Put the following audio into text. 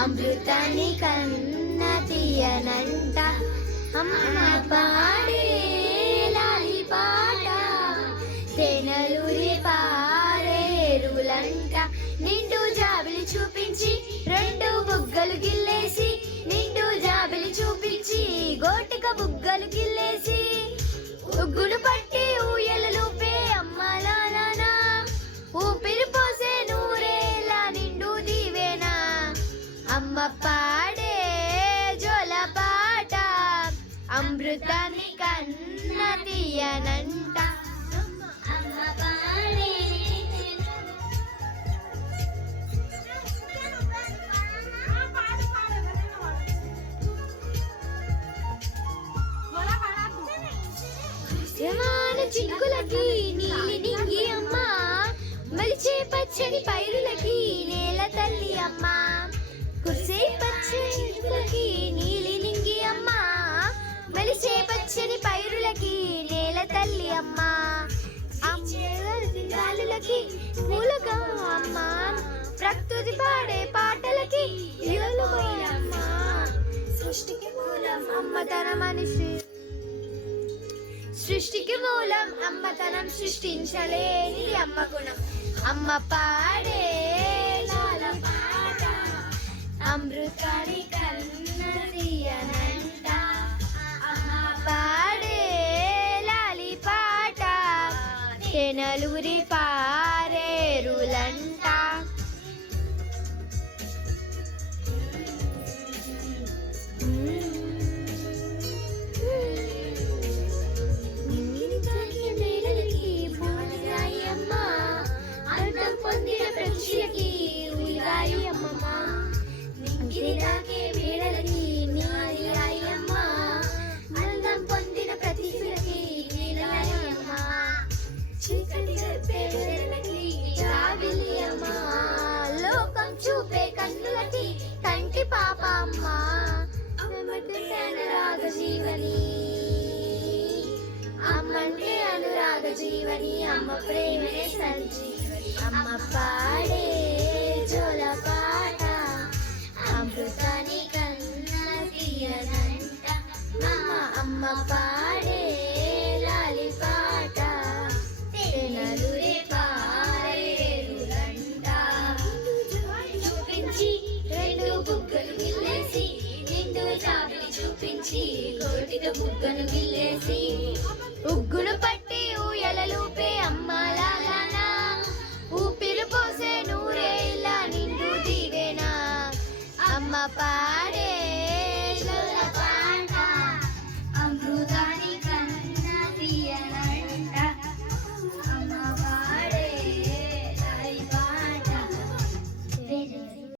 అమృతాన్ని కన్న తీయనంట అమ్మ పాడే లాలి పాట తెనలురి పారేరులంట నిండు జాబిలి చూపించి రెండు బుగ్గలు గిల్లేసి నిండు జాబిలి చూపించి గోటిక బుగ్గలు గిల్లేసి ఉగ్గులు పట్టి ఊయలలుపే అమ్మ నానా ఊపిరి పోసే నూరేలా నిండు దీవేనా అమ్మ పాడే జోల పాట అమృతాన్ని కన్న తీయనంట అమ్మ పాడే చిక్కులకి నీలి నింగి అమ్మ మలిచే పచ్చని పైరులకి నేల తల్లి అమ్మ కురిసే పచ్చని చిక్కులకి నీలి నింగి అమ్మ మలిచే పచ్చని పైరులకి నేల తల్లి అమ్మ గాలులకి మూలగా అమ్మ ప్రకృతి పాడే పాటలకి అమ్మ సృష్టికి మూలం అమ్మ తన మనిషి సృష్టికి మూలం అమ్మతనం సృష్టించలేని అమ్మ గుణం అమ్మ పాడే లాల పాట అమృతాన్ని కన్న తీయనంట అమ్మ పాడే లాలి పాట తెనలురి పారేరులంట పొందిన ప్రతికి ఉలిగాయి అమ్మమ్మ నింగిని తాకే వేళలకి నీలి అయ్యమ్మ అందం పొందిన ప్రతికి నీలాయి అమ్మ చీకటి చెప్పే వేళలకి జాబిలి అమ్మ లోకం చూపే కన్నులకి కంటి పాప అమ్మ అనురాగ జీవని అమ్మంటే అనురాగ జీవని అమ్మ ప్రేమనే సంజీవని అమ్మ పాడే జోల పాట అమృతాన్ని కన్న తీయనంట అమ్మ పాడే లాలి పాట తెనలురి పారేరులంట చూపించి రెండు బుగ్గలు గిల్లేసి నిండు జాబిలి చూపించి కోటిక బుగ్గను గిల్లేసి